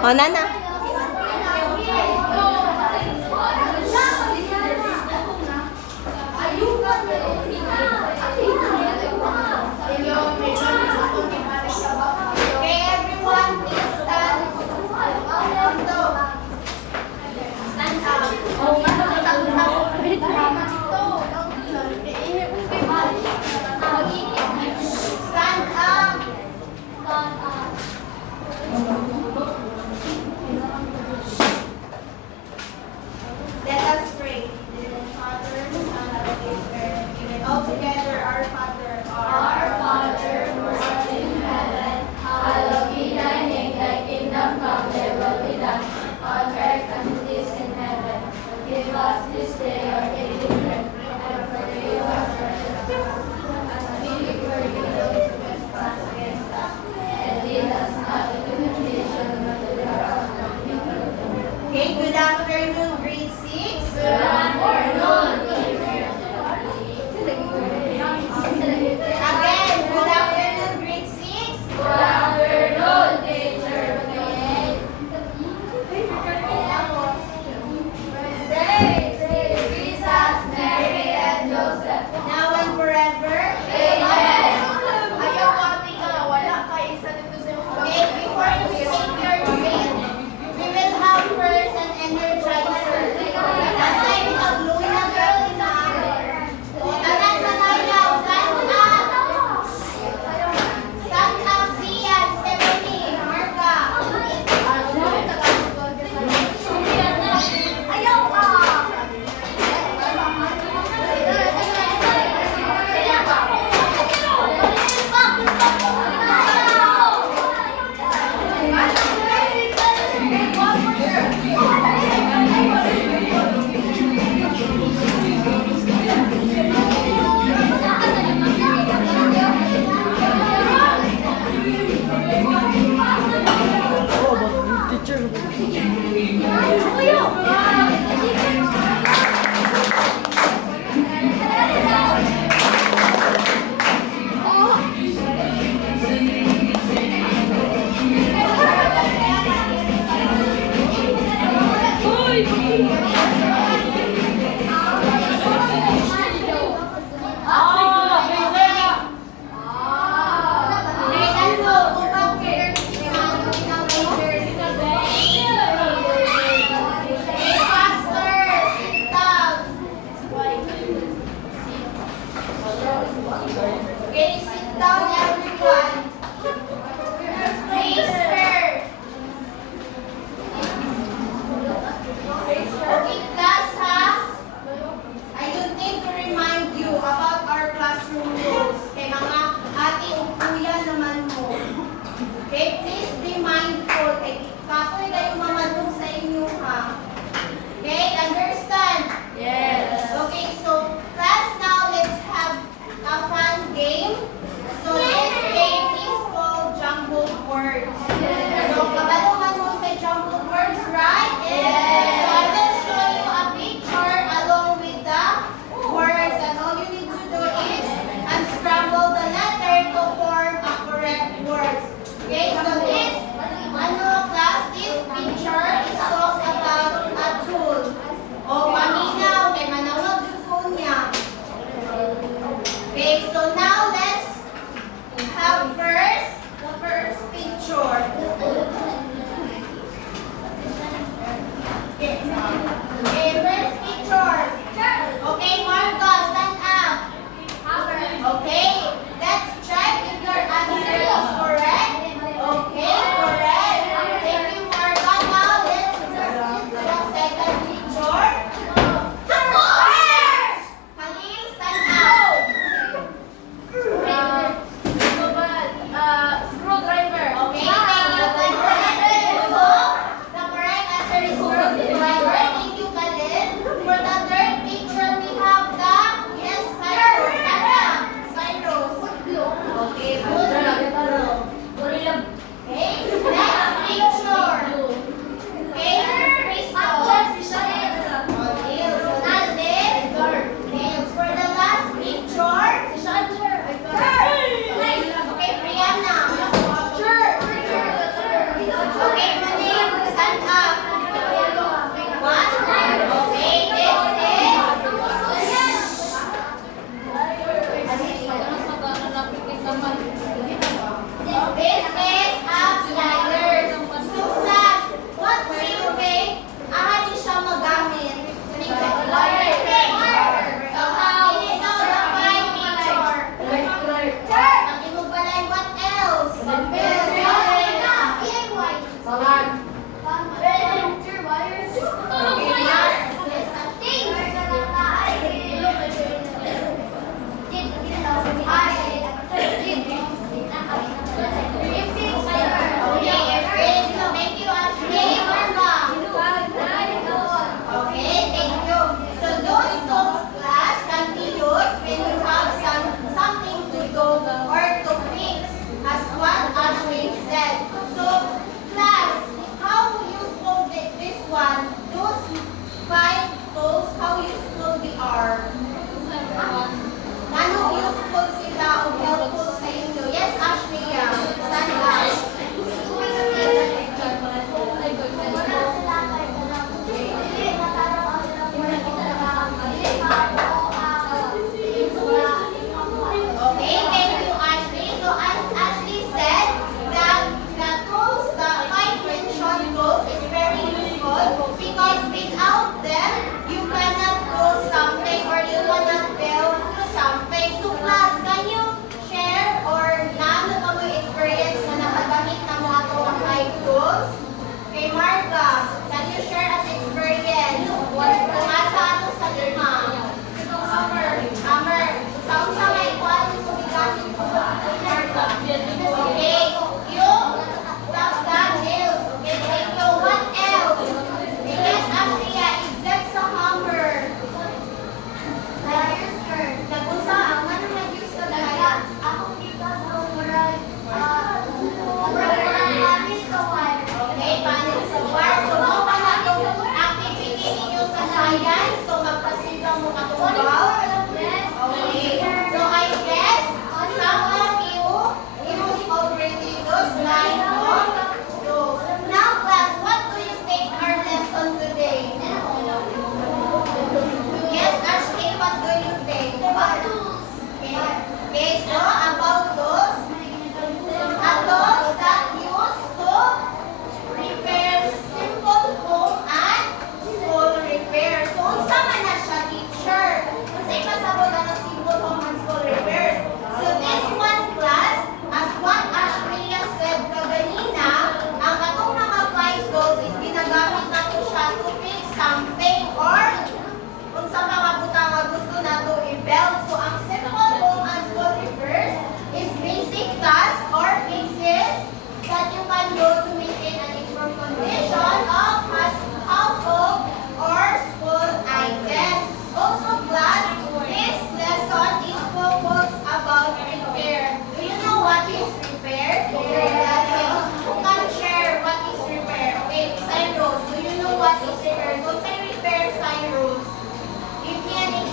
O, Nana.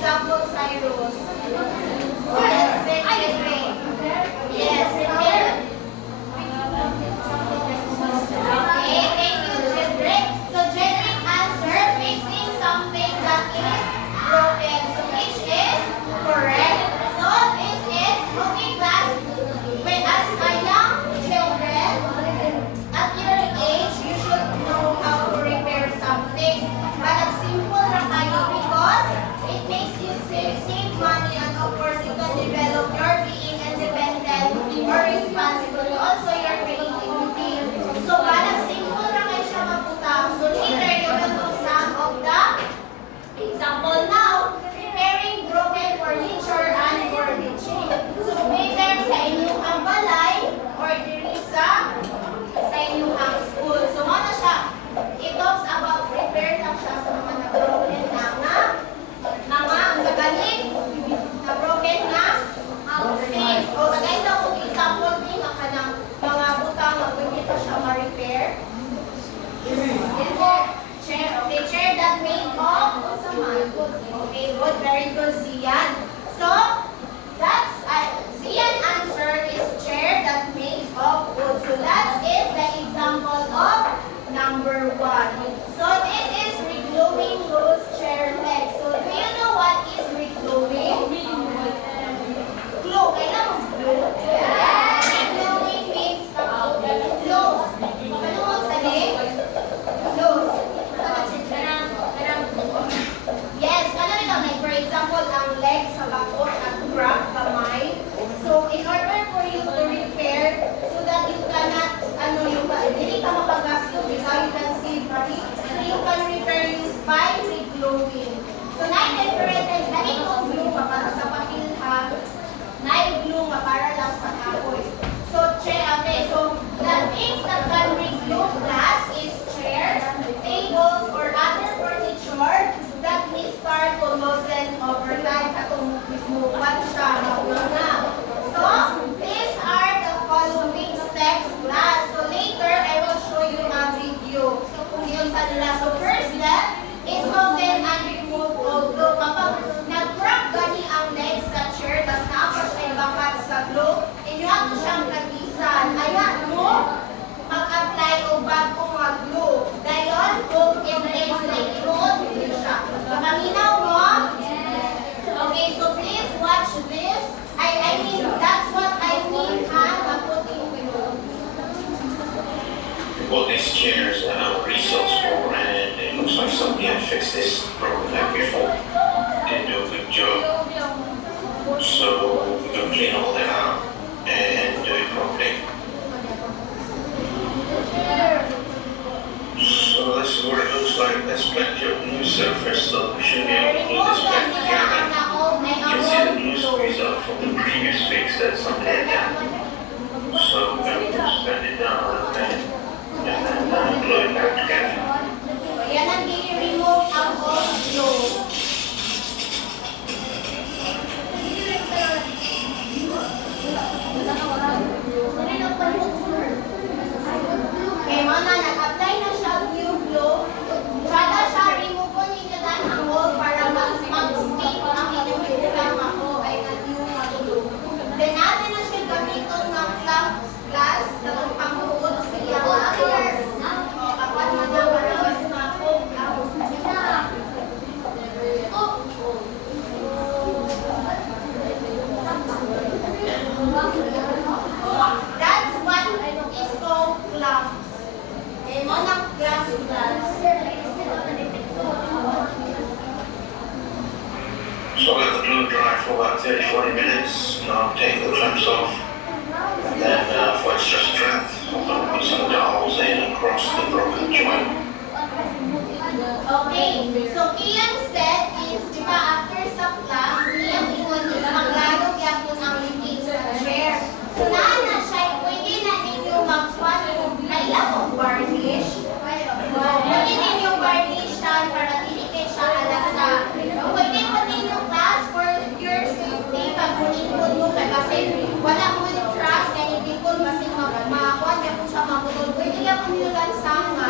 example, Cyrus? Yes, repair. Yes, repair. Okay, thank you, Jedrick. So, Jedrick answer, fixing something that is broken. So, which is correct. So, this is, okay, class, when as a young children, at your age, you should know how to repair something. But ang simple na kayo because it makes you save money and of course you can develop your being independent or responsible. Also your creativity. So parang simple na kayo siya maputang. So later you will know some of the example now. Repairing broken furniture and furniture. So later sa inyong ang balay or diri sa inyong school. So ano siya? It talks about repair lang siya sa mga na-broken na ang sagaling na broken na things. O tagay na kung example din ang kanang mga butang na pwede pa siya ma-repair. Chair. Okay, chair that made of okay, good, very good, Zian. So, that's Zian answer is chair that made of wood. So that is the example of number 1. So this is regluing those chair legs. So do you know what is regluing? Glue. Kailan mo glue? Regluing means close. Ano mo sabi? Close. Yes, ano ito? Like for example, ang legs sa bakot at crack kamay. So in order for you to repair so that you cannot, hindi ka mapagasto because you can save money. So you can repair use by regluing. So na-different is glue ka para sa pakilha. Na-glue ka para lang sa kahoy. So okay, so the things that can reglue glass is chairs, tables, or other furniture that we start to loosen over time katong mupan siya na. So these are the following steps class. So later I will show you a video kung yun sa nila. So first step is open and remove old glue. Kapag nag-crack gani ang legs sa chair, tas naapos siya ibakat sa glue, inyo ato siyang kagisan. Ayan mo, mag-apply o bagong mag-glue. Dayon, kung in-place na inuod, hindi siya. Kapaminaw mo? Okay, so please watch this. I mean, that's what I mean, putting glue. Well, these chairs are resource for, and it looks like somebody had fixed this problem like before. Didn't do a good job. So we're going to clean all that out and do it properly. So this is what it looks like. There's plenty of new surface, so we should be able to glue this back together. You can see the glue squeeze up from the previous fix that somebody had done. So we're going to bend it down and then glue it back together. Yan ang i-remove ang old glue. Okay, mana nag-apply na siya new glue. Kada siya remove ko ninyo dan ang old para mas mag-stick ang inyong ilang ako ay na new glue. Then natin na siya gamiton ng glass na pangbuod siya. Kapag magawaras na ako. That's what is called clamps. Monang glass. So I'll let the glue dry for about 30-40 minutes, and I'll take the clamps off. And then for extra strength, I'm going to put some dowels in across the broken joint. Okay, so Ian said is, di ba, after sa class, Ian ingon is maglalog yapon ang litig sa chair. So na siya, pwede na ninyo magpuan kung kailan kong varnish. Pwede ninyo varnishan para dinikit siya halata. Pwede mo ninyo class for your safety pag kunikod mo kasi wala mo yung trust kaya hindi ko kasi makakuan niya kung siya mabutol. Pwede niya kung niyo lang sama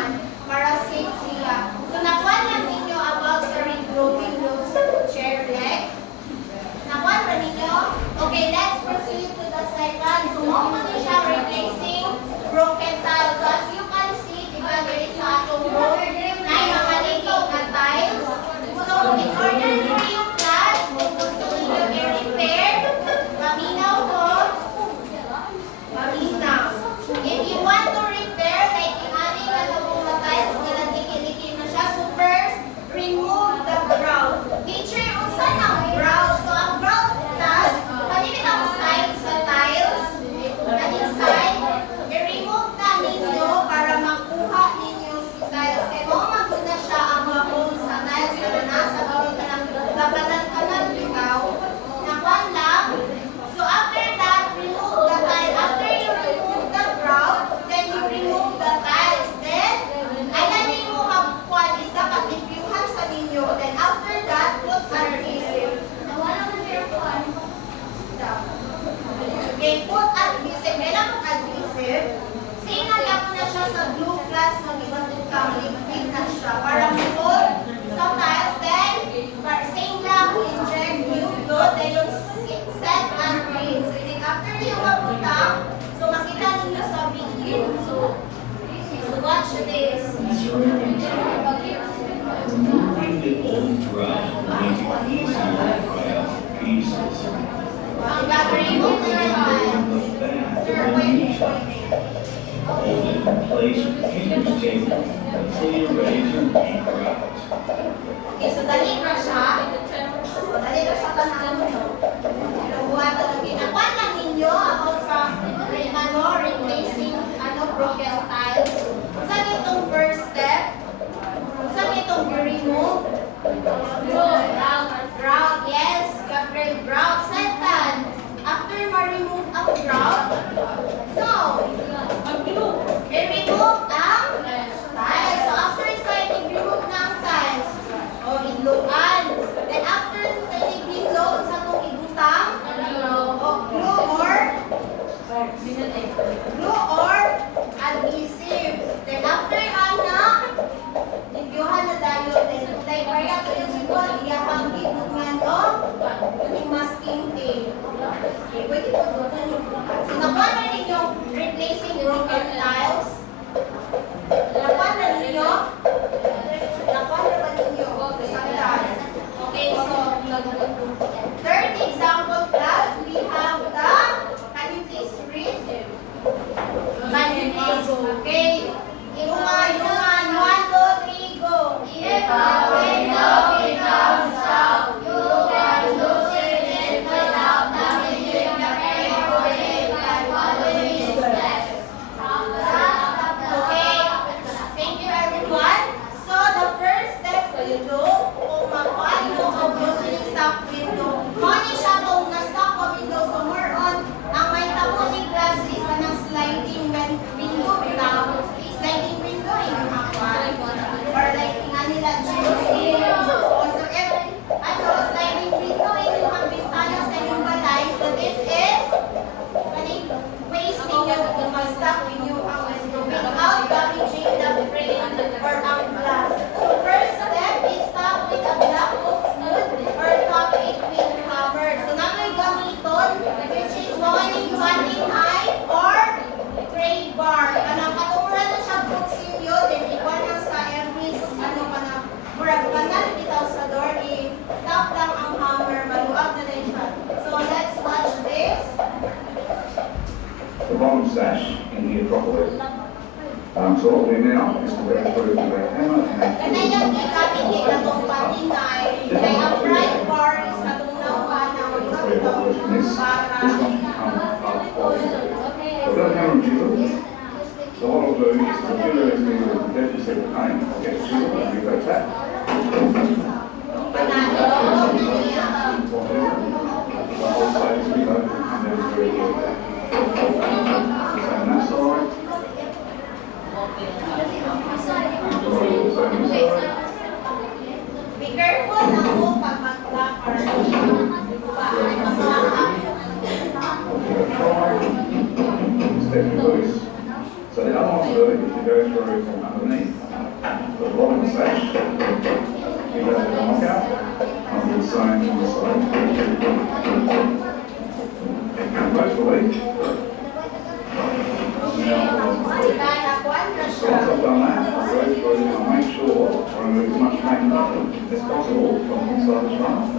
Removing the old ground makes it easier to dry out pieces. Ang gagawin mo The bath of the new touch. Hold it in place with the painter's table until you're ready to re-grout. Okay, so dali na siya. So, dali na siya panahon, no? Buhat ang ginawa lang ninyo about sa replacing broken tiles. Saan itong first step? Saan itong remove? Grout, yes. Gabriel, grout. Second, after ma-remove ang grout, so, i-remove ang tiles. So, after sliding, remove na ang tiles. O, iluan. Then, after sliding below, sa itong ibutang, o, glue or adhesive. Then, after anak, nagyuhan na tayo. Then, like, kaya ko yung ito, iyakang gibot nga ito, yung masking tape. Okay, pwede po doon yung bukas. So, nakuha na ninyo replacing broken tiles. Nakuha na ninyo? Nakuha na ba ninyo? Sandal. Okay, so, third example class, we have the, can you please read? Can you please, okay? Yuman, 1, 2, 3, go. If a window becomes out, you can loosen it without damaging the paper by following steps. Okay, thank you everyone. So the first step you do, kung magpaano ang loosening stock window, money siya kung na-stock o window, so more on, ang may tapuning glass is ng sliding window now. Sliding window yung hakwan. Or like nga nila juicy. So if sliding window yung ang bintana sa inyong balay, so this is ways ninyo kung mag-stock ninyo ang window without damaging the frame or ang glass. So first step is stop with a block of wood or top it with hammer. So namin gamiton, which is mga ninyo hunting knife or tray bar. Kanang katulad na siya kutsilyo, then ikuha lang sa every, murag panal bitaw sa door, i-tap lang ang hammer, maluag na rin siya. So let's watch this. The bottom sash in here properly. So what we do now is to go through with a hammer and Kanay yung ikating di katong patinay, kaya ang bright bar is katong nauhan na this one para can come up quality. So that hammer and chisel. So what I'll do is the filler is going to definitely set the paint. I'll get a chisel and give that tap. panalo niya. The whole side is being open and then it's very good. Same that side. Be careful na mo pag mag-block or Step loose. So the other one to do is to go through from underneath the bottom of the sash. You go to the knockout. I'll do the same on the side. Hopefully. So once I've done that, I'll go through and I'll make sure I remove as much paint as possible from inside the shaft.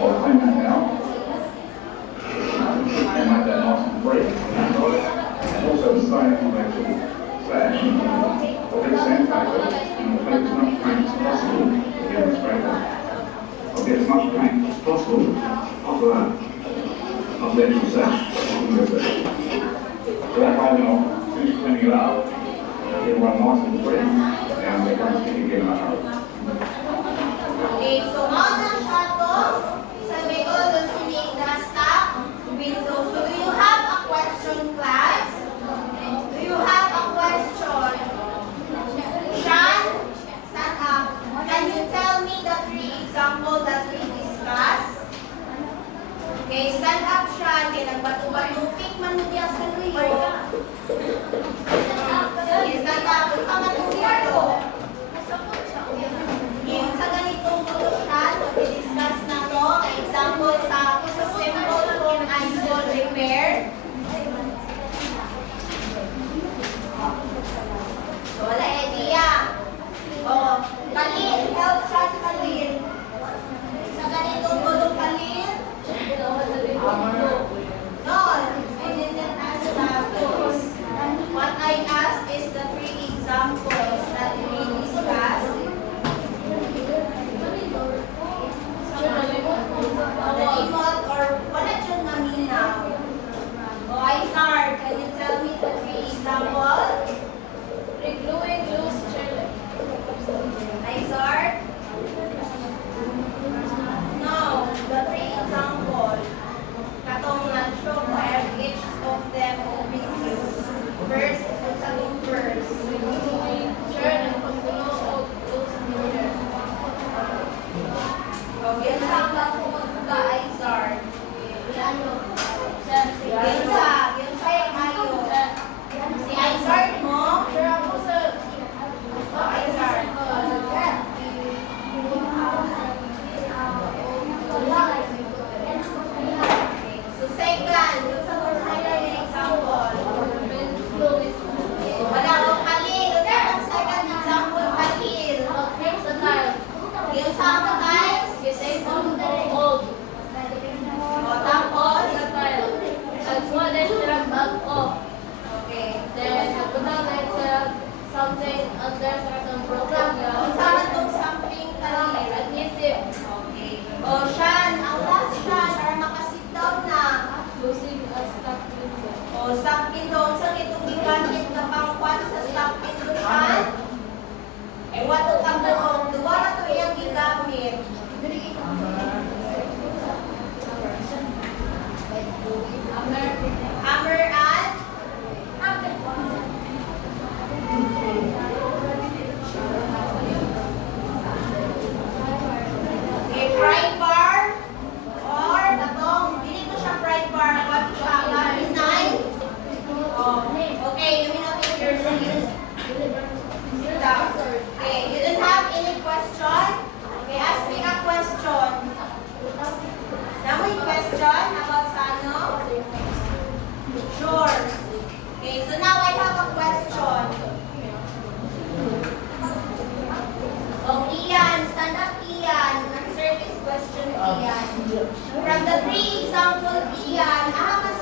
I'll clean that out. And make that nice and free. And also the same on the actual sash. I'll get sandpaper and I'll take as much paint as possible to get the spray paint. I'll get as much paint as possible off of that. Off the actual sash. So that way when I'll finish cleaning it up, it'll run nice and free and it won't stick again in a hurry. Okay, so now na siya to. Sabi ko, loosening the stock window. So do you have a question, class? Do you have a question? Sean, stand up. Can you tell me the 3 examples that we discussed? Okay, stand up, Sean. Kaya nagbato-bato-pik man mo diya sa luyo. Okay, stand up. Kung sa matong zero. From the three example, iyan, aha man